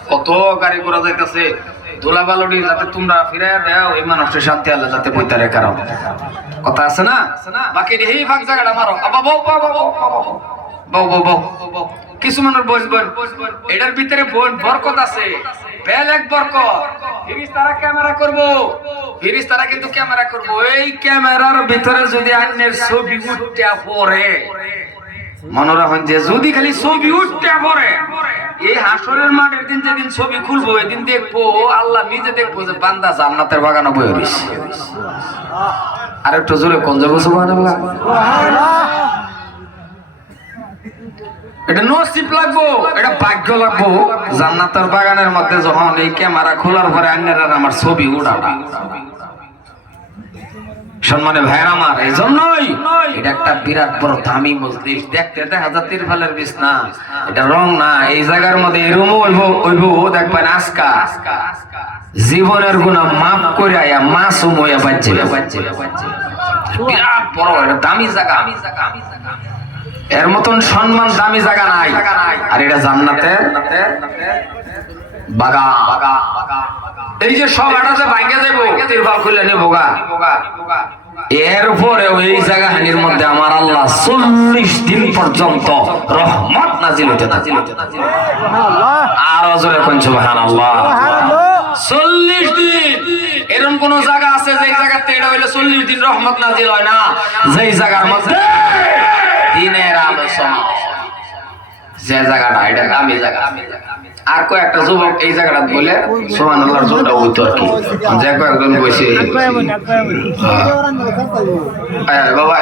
কত গাড়ি ঘোড়া যাইতেছে ধুলা বালুডি, যাতে তোমরা ফিরে দাও এই মানুষের শান্তি আল্লাহ যাতে বইতারে কারণ কথা আছে না। বাকি এই ফাঁক জায়গাটা মারো বউ বউ বউ বউ বউ কিছু মানুষ বোন বোন এটার ভিতরে বোন বরকত আছে, বেল এক বরকত। ফিরিস্তারা ক্যামেরা করবো, ফিরিস্তারা কিন্তু ক্যামেরা করবো। এই ক্যামেরার ভিতরে যদি আইনের ছবি উঠতে পড়ে, মনে রাখুন যে যদি খালি ছবি উঠতে পড়ে, এই হাসরের মাঠের দিন যেদিন ছবি খুলবো এদিন দেখবো আল্লাহ নিজে দেখবো যে বান্দা জান্নাতের বাগানে বয়ে রয়েছে। আর একটু জোরে কোন যাবো সুবহানাল্লাহ। এটা নসিব লাগবো, এটা ভাগ্য লাগবো। জান্নাতের বাগানের মধ্যে যখন এই ক্যামেরা খোলার পরে আন্নারা আমার ছবি উঠাটা, সম্মানে ভাইয়ের আমার, এই জন্যই এটা একটা বিরাট বড় দামি মজলিস। দেখতে দেখা যায় তিরফালের বিছনা, এটা রং না। এই জায়গার মধ্যে এরকম হইব দেখবেন আজকা জীবনের গুনাহ মাফ করে আয়া মাসুম হইয়া বাঁচছে। বিরাট বড় এটা দামি জায়গা, এর মতন সম্মান দামি জায়গা নাই। আর এটা জান্নাতের বাগান। এই যে সব আটাতে ভাঙ্গে যাবো, তিরফাল খুলে নেবো গা, এরপরে এই জায়গা হানির মধ্যে আমার আল্লাহ 40 দিন পর্যন্ত রহমত নাজিল হতে থাকে। আর জোরে কোন সুবহানাল্লাহ। 40 দিন এরকম কোন জায়গা আছে যে জায়গাতে এটা হইলে 40 দিন রহমত নাজিল হয় না? যেই জায়গার মধ্যে দিনের আলোচনা, যে জায়গাটা এটা দামি জায়গা। আর কয়েকটা যুবক এই জায়গাটা বলে সুবহানাল্লাহর জোরটা হইতো আর কি, যে কয়েকজন বসে বাবা